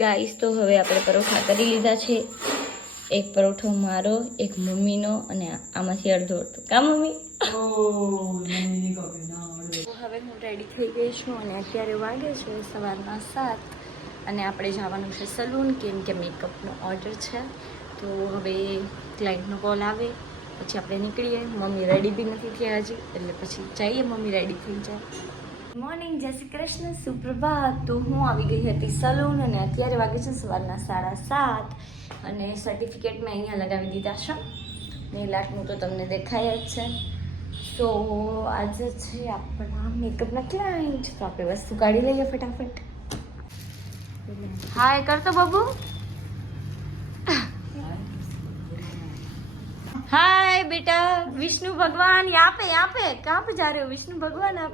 Guys તો હવે આપણે પરોઠા કરી લીધા છે. એક પરોઠો મારો, એક મમ્મીનો અને આમાંથી અડધો અડધો. કા મમ્મી? હવે હું રેડી થઈ ગઈ છું અને અત્યારે વાગે છે સવારના 7 અને આપણે જવાનું છે સલૂન કેમ કે મેકઅપનો ઓર્ડર છે. તો હવે ક્લાયન્ટનો કોલ આવે પછી આપણે નીકળીએ. મમ્મી રેડી બી નથી થયા હજી એટલે પછી જઈએ મમ્મી રેડી થઈ જાય. મોર્નિંગ, જય શ્રી કૃષ્ણ, સુપ્રભાત. તો હું આવી ગઈ હતી સલૂન અને અત્યારે વાગે છે સવારના 7:30 અને સર્ટિફિકેટ મેં અહીંયા લગાવી દીધા છે. નેલ આર્ટનું તો તમને દેખાય જ છે. તો આજે છે આપણા મેકઅપના ક્લાયન્ટ, તો આપણે વસ્તુ કાઢી લઈએ ફટાફટ. હાય કરતો બાબુ. हाय बेटा, विष्णु भगवान यहाँ पे कहाँ पे जा रहे हो? विष्णु भगवान आप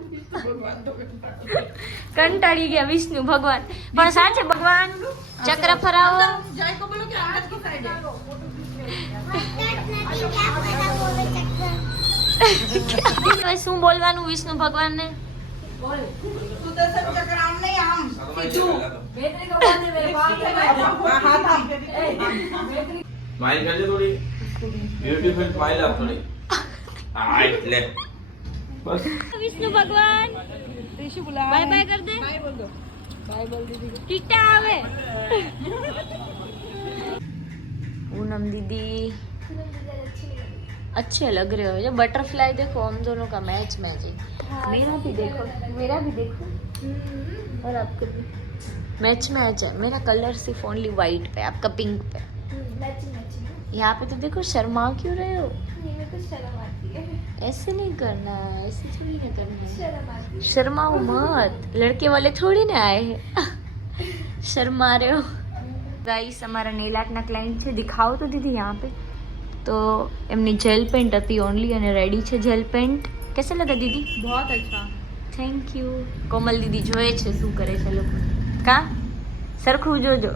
कंटाળી ગયા વિષ્ણુ ભગવાન. પણ સાચે ભગવાન ચક્ર ફરાવો. શું બોલવાનું વિષ્ણુ ભગવાન ને? સ્માઈલ કરજે થોડી, બ્યુટીફુલ સ્માઈલ આપ થોડી. હા એટલે બસ. વિષ્ણુ ભગવાન બાય બાય કર દે. બાય બોલ દો. બાય બોલ દીદી. ટીટા આવે. पूनम दीदी अच्छे लग रहे हो. ये बटरफ्लाई देखो, हम दोनों का मैच मैचिंग. मेरा भी देखो, मेरा भी देखो और आपका भी मैच मैच है. मेरा कलर सिर्फ ओनली वाइट पे, आपका पिंक पे. यहाँ पे तो देखो शर्मा क्यों रहे हो? मेरे को शर्म आती है. ऐसे नहीं करना, ऐसे थोड़ी ना करना. शर्म आती है. शर्माओ मत, लड़के वाले थोड़ी ना आए हैं. शर्मा रहे हो. गाइस हमारा नेल आर्ट ना क्लाइंट છે. दिखाओ तो दीदी यहाँ पे. तो એમની જેલ પેન્ટ હતી ઓનલી અને રેડી છે જેલ પેન્ટ. कैसे लगा दीदी? बहुत अच्छा. Thank you. કોમલ દીદી જોએ છે શું કરે છે લોકો. કા સરખું જોજો.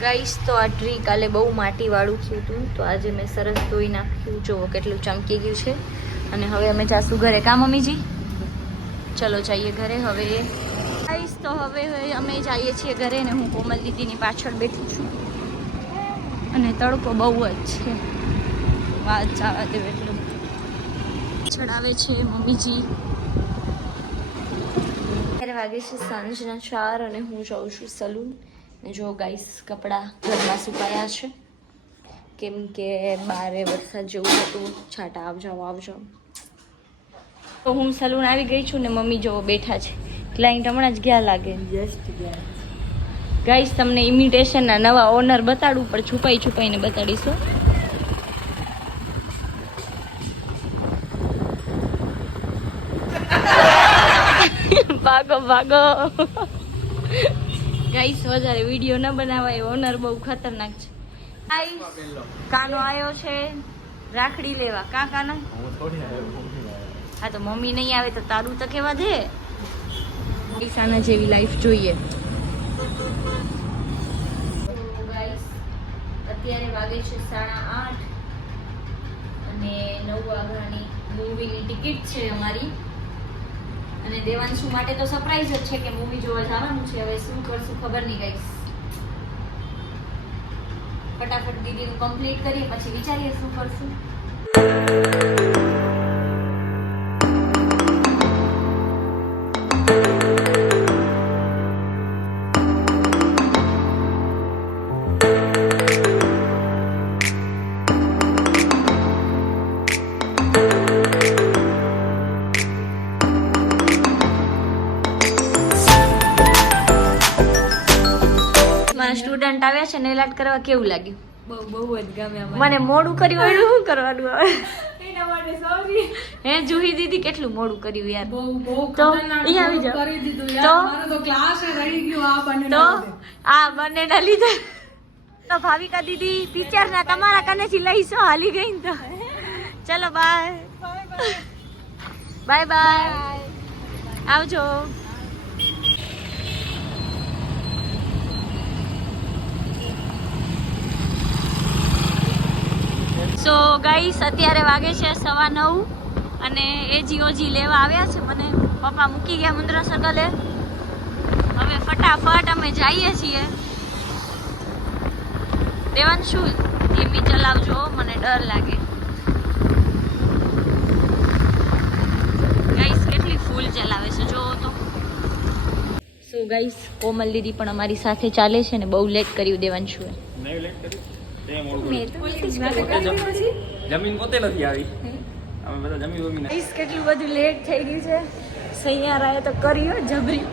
ગાઈસ તો આ ટ્રી કાલે બહુ માટીવાળું થયું હતું તો આજે મેં સરસ ધોઈ નાખ્યું. જુઓ કેટલું ચમકી ગયું છે. અને હવે અમે જાશું ઘરે. કા મમ્મીજી? ચલો જઈએ ઘરે હવે. ગાઈસ તો હવે અમે જઈએ છીએ ઘરે ને હું કોમલ દીદીની પાછળ બેઠી છું અને તડકો બહુ જ છે. વાત જવા દે એટલું. ચડાવે છે મમ્મીજી. અત્યારે વાગે છે સાંજના 4 અને હું જાઉં છું સલૂન. ને જો ગાઈસ કપડાં ઘરમાં સુકાયા છે કેમ કે બારે વરસાદ જેવું હતું. છાટા આવજો. તો હું સલૂન આવી ગઈ છું ને મમ્મી જો બેઠા છે. ક્લાયન્ટ હમણાં જ ગયા લાગે. જસ્ટ ગયા. ગાઈસ તમને ઇમિટેશનના નવા ઓનર બતાડું પણ છુપાઈને બતાડીશું. ભાગો ગાઈસ વધારે વિડીયો ન બનાવાય. ઓનર બહુ ખતરનાક છે. કાનો આવ્યો છે રાખડી લેવા. કાના હા તો મમ્મી નહીં આવે તો તારું તો કેવા દે. પૈસાના જેવી લાઈફ જોઈએ. અત્યારે વાગે છે 8:30 અને 9 વાગ્યાની મૂવીની ટિકિટ છે અમારી. અને દેવાંશુ માટે તો સરપ્રાઈઝ જ છે કે મૂવી જોવા જવાનું છે. હવે શું કરશું ખબર નહીં ગાઈસ. ફટાફટ દીદીનું કમ્પ્લીટ કરીએ પછી વિચારીએ શું કરશું. સ્ટુડન્ટ આવ્યા છે નેલ આર્ટ કરવા. કેવું લાગ્યું? બહુ જ ગમે. મને મોડું કર્યું હોય શું કરવાનું હવે? એના માટે સોરી. હે જુહી દીદી કેટલું મોડું કર્યું યાર. બહુ તો ખતરનાક અહીં આવી જાઓ. કરી દીધું યાર. મારો તો ક્લાસ રહી ગયો આ બંને. તો આ બંનેના લીધે તો ભાવિકા દીદી ટીચરના તમારા કનેથી લઈશો હાલી ગઈ ને તો. ચલો બાય બાય. આવજો. સો ગાઈસ અત્યારે વાગે છે 9:15 અને એ જીઓજી લેવા આવ્યા છે મને. પપ્પા મૂકી ગયા મુન્દ્રા સર્કલે. હવે હવે ફટાફટ અમે જઈએ છીએ. દેવાંશુ ધીમી ચલાવજો, મને ડર લાગે. ગાઈસ કેટલી ફૂલ ચલાવે છે જો તો. સો ગાઈસ કોમલ દીદી પણ અમારી સાથે ચાલે છે ને બહુ લેટ કર્યું દેવાંશુએ. નહીં લેટ કરી તે મોડું મેં તો નથી જ કર્યું. જમીન પોતે નથી આવી અમે બધા જમીન વમીને ગાઈસ કેટલું બધું લેટ થઈ ગયું છે. સૈયારાએ તો કર્યો જબરી.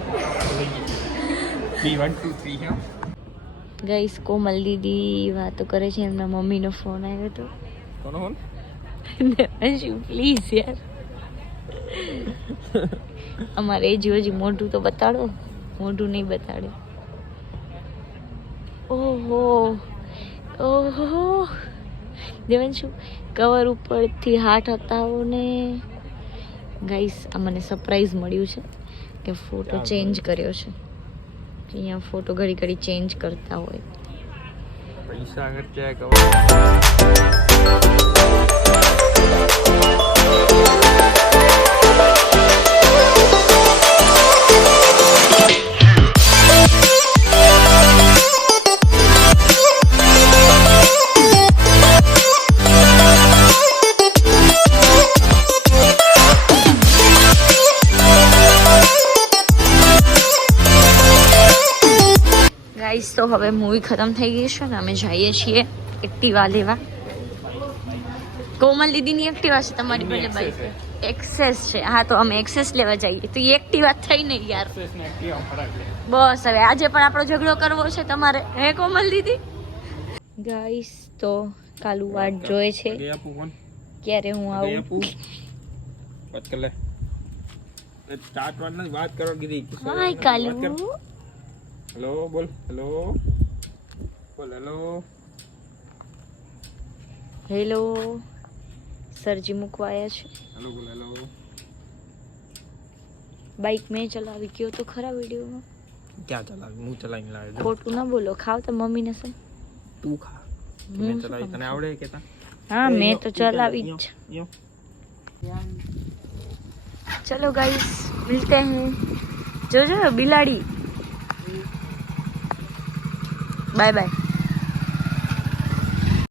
3 1 2 3 હા ગાઈસ કોમલ દીદી વાતો કરે છે, એમના મમ્મીનો ફોન આવ્યો હતો. કોનો ફોન દેવાંશુ પ્લીઝ યાર અમારે હજી મોઢું તો બતાડો. મોઢું નહીં બતાડે. ઓહો ઓહો દેવાંશુ કવર ઉપરથી હાથ હતાવો ને. ગાઈસ આ મને સરપ્રાઈઝ મળ્યું છે કે ફોટો ચેન્જ કર્યો છે. અહીંયા ફોટો ઘડી ઘડી ચેન્જ કરતા હોય. પૈસા ખર્ચ્યા કવા તો હવે મૂવી ખતમ થઈ ગઈ છે ને અમે જઈએ છીએ એક્ટિવા લેવા. કોમલ દીદીની એક્ટિવા છે, તમારી ભલે બાઈક એક્સેસ છે. હા તો અમે એક્સેસ લેવા જઈએ. તો એ એક્ટિવા થઈ નહીં યાર. બસ હવે આજે પણ આપણો ઝઘડો કરવો છે તમારે, હે કોમલ દીદી? ગાઈસ તો કાલુ વાટ જોએ છે ક્યારે હું આવું. વાત કર લે સ્ટાર્ટ વાળને વાત કરો કીધી. હાય કાલુ. હેલો બોલ. હેલો બોલ. હેલો હેલો સરજી મૂકવા આવ્યા છે. હેલો બોલ. હેલો બાઈક મેં ચલાવી ગયો તો ખરા વિડીયોમાં. ક્યાં ચલાવી? હું ચલાવીને લાવ્યો. ખોટું ના બોલો. ખાવ તો મમ્મીને શું તું ખા. મેં ચલાવી તને આવડે કેતા? હા મેં તો ચલાવી જ. चलो गाइस मिलते हैं. जो जो बिलाड़ी बाय बाय.